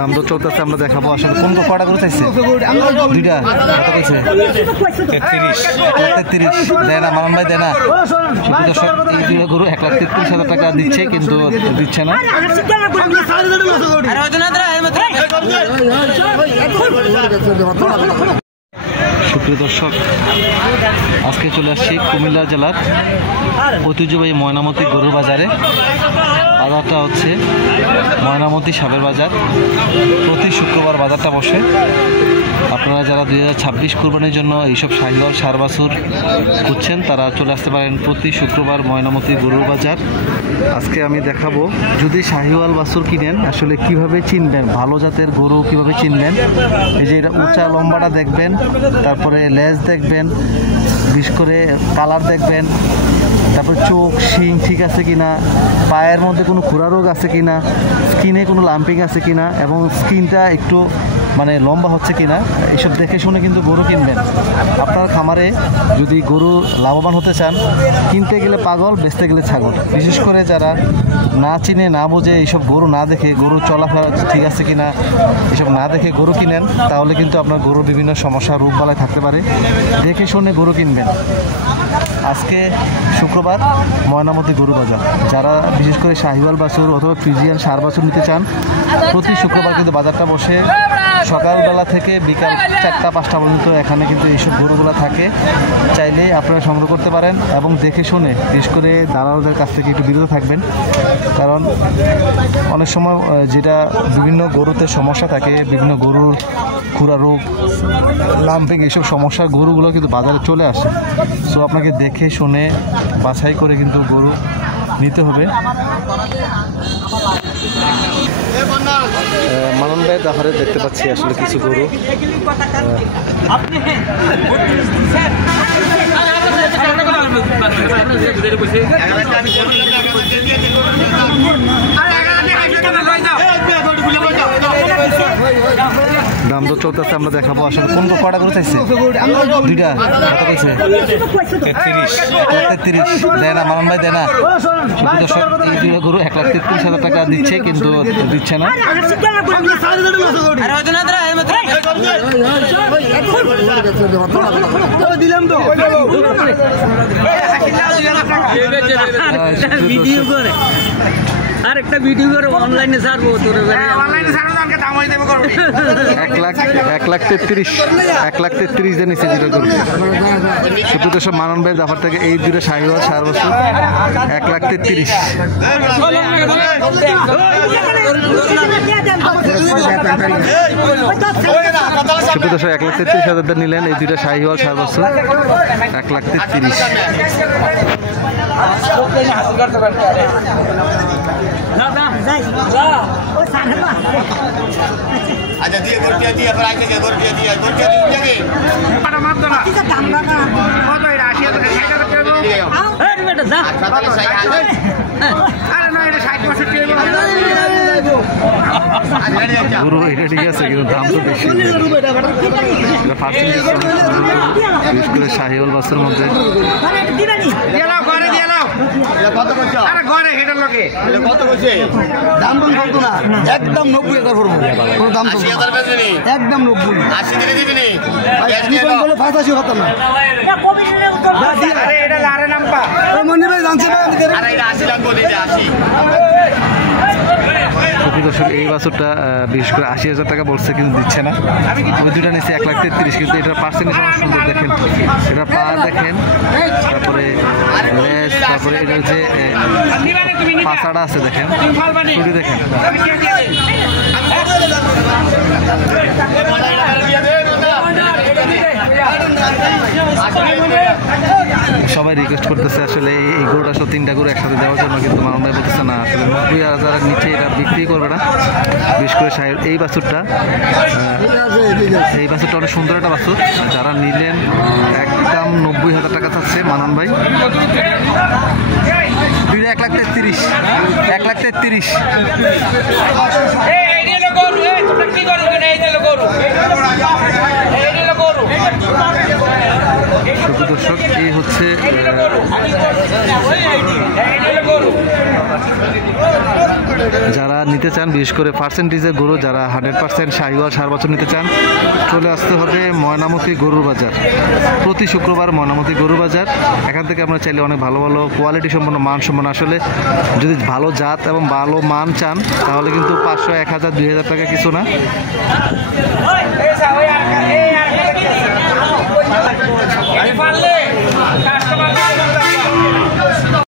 দাম তো চলতেছে, আমরা দেখাবো আসলে কোন কটা করে চাইছে। দুইটা কত কইছে? 33 দেয় না মানন ভাই, দেয় না। এই দুটো গরু 1,33,000 টাকা দিচ্ছে, কিন্তু দিচ্ছে না। সুপ্রিয় দর্শক, আজকে চলে আসছি কুমিল্লা জেলার ঐতিহ্যবাহী ময়নামতি গরুর বাজারে। বাজারটা হচ্ছে ময়নামতি সাবের বাজার। প্রতি শুক্রবার বাজারটা বসে। আপনারা যারা 2026 কুরবানির জন্য এইসব শাহিওয়াল ষাঁড় বাছুর খুঁজছেন, তারা চলে আসতে পারেন প্রতি শুক্রবার ময়নামতি গরুর বাজার। আজকে আমি দেখাবো যদি শাহিওয়াল বাছুর কিনেন আসলে কিভাবে চিনবেন, ভালো জাতের গরু কিভাবে চিনবেন। এই যে এটা উঁচা লম্বাটা দেখবেন, তারপরে লেজ দেখবেন, বিশেষ করে কালার দেখবেন, তারপর চোখ শিং ঠিক আছে কিনা, পায়ের মধ্যে কোনো খুরা রোগ আছে কিনা, স্কিনে কোনো লাম্পিং আছে কিনা, এবং স্কিনটা একটু মানে লম্বা হচ্ছে কিনা, এইসব দেখে শুনে কিন্তু গরু কিনবেন। আপনার খামারে যদি গরু লাভবান হতে চান, কিনতে গেলে পাগল, বেচতে গেলে ছাগল। বিশেষ করে যারা না চিনে না বোঝে, এইসব গরু না দেখে, গরু চলাফেরা ঠিক আছে কিনা এসব না দেখে গরু কিনেন, তাহলে কিন্তু আপনার গরুর বিভিন্ন সমস্যা রোগবালাই থাকতে পারে। দেখে শুনে গরু কিনবেন। আজকে শুক্রবার ময়নামতি গরু বাজার। যারা বিশেষ করে শাহিওয়াল বাছুর অথবা ফ্রিজিয়ান ষাঁড় বাছুর নিতে চান, প্রতি শুক্রবার কিন্তু বাজারটা বসে সকালবেলা থেকে বিকাল 4টা-5টা পর্যন্ত। এখানে কিন্তু এইসব গরুগুলো থাকে, চাইলে আপনারা সংগ্রহ করতে পারেন। এবং দেখে শুনে, বিশেষ করে দালালদের কাছ থেকে একটু বিরত থাকবেন, কারণ অনেক সময় যেটা বিভিন্ন গরুতে সমস্যা থাকে, বিভিন্ন গরুর খুরা রোগ, লাম্পিং, এইসব সমস্যার গরুগুলো কিন্তু বাজারে চলে আসে। সো আপনাকে দেখে শুনে বাছাই করে কিন্তু গরু নিতে হবে। মানন ভাইয়ের দাফারে দেখতে পাচ্ছি আসলে কিছু গরু। দাম তো চলতেছে, আমরা দেখাবো আসলে কোন কটা করে চাইছে। দুইটা কত কইছে? 33 দেয় না মানন ভাই, দেয় না। এই দুটো গরু 1,33,000 টাকা দিচ্ছে, কিন্তু দিচ্ছে না। ভিডিও করে আরেকটা ভিডিও করে অনলাইনে ছাড়বো, তোর অনলাইনে ছাড়বো, আমাকে দাম হয়ে দেবো। 1,33,000 দিয়ে নিচ্ছে দুটো গরু। শুধু তো সব মানন ভাইয়ের দাফার থেকে এই দুটো শাহিওয়াল ষাঁড় বাছুর 1,33,000। শুধু তো সব 1,33,000 নিলেন এই দুইটা শাহিওয়াল ষাঁড় বাছুর 1,33,000। আচ্ছা দিয়ে গোটিয়া দিয়ে প্রায় থেকে গোটিয়া দিয়ে উঠে পাটা মাপ দাও না কত এটা 80 টাকা 60 টাকা দেবো এই বেটা যা আরে না এটা 60 65 টাকা গরু এটা ঠিক আছে, কিন্তু দাম তো বেশি। বিশেষ করে শাহিওয়াল বাছুর মধ্যে দাম কত না, একদম 90,000 পড়বো, কোনো দাম একদম 90। 80 দিলে দিবি নি 85 হতো না। মনে ভাই জানছে এই বাছুরটা বিশেষ করে 80,000 টাকা বলছে, কিন্তু দিচ্ছে না। আমি দুটা নিচ্ছি 1,33,000, কিন্তু এটার পার্সেন্টেজ অনেক সুন্দর দেখেন। এটা পা দেখেন, তারপরে লেজ, তারপরে এটা হচ্ছে পাছাটা আছে দেখেন, ছুটি দেখেন। সবাই রিকোয়েস্ট করতেছে আসলে এই গরুটা আসলে 3টা গরু একসাথে দেওয়ার জন্য, কিন্তু মানন ভাই বলতেছে না, আসলে 90,000 নিচে এটা বিক্রি করবে না। বিশেষ করে এই বাছুরটা অনেক সুন্দর একটা বাছুর। যারা নিলেন একদম 90,000 টাকা চাচ্ছে মানন ভাই। 1,33,000 1,33,000। দর্শক, এই হচ্ছে যারা নিতে চান, বিশেষ করে পার্সেন্টেজের গরু, যারা 100% শাহিওয়াল সার বছর নিতে চান, চলে আসতে হবে ময়নামতি গরুর বাজার। প্রতি শুক্রবার ময়নামতি গরুর বাজার। এখান থেকে আমরা চাইলে অনেক ভালো ভালো কোয়ালিটি সম্পন্ন, মান সম্পন্ন, আসলে যদি ভালো জাত এবং ভালো মান চান তাহলে কিন্তু 500, 1000, 2000 টাকা কিছু না।